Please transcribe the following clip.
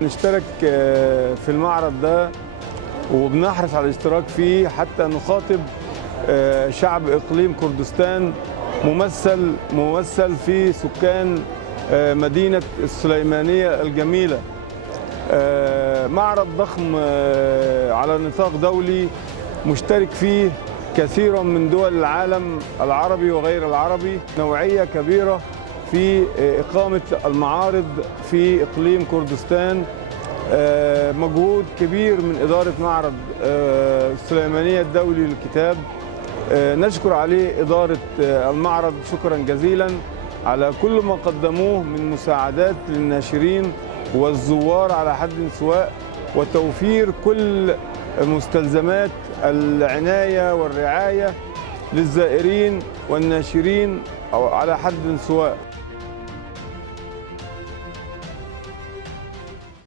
نشترك في المعرض ده وبنحرص على الاشتراك فيه حتى نخاطب شعب إقليم كردستان ممثل في سكان مدينة السليمانية الجميلة. معرض ضخم على نطاق دولي مشترك فيه كثير من دول العالم العربي وغير العربي، نوعية كبيرة في إقامة المعارض في إقليم كردستان. مجهود كبير من إدارة معرض السليمانية الدولي للكتاب، نشكر عليه إدارة المعرض شكرا جزيلا على كل ما قدموه من مساعدات للناشرين والزوار على حد سواء، وتوفير كل مستلزمات العناية والرعاية للزائرين والناشرين على حد سواء.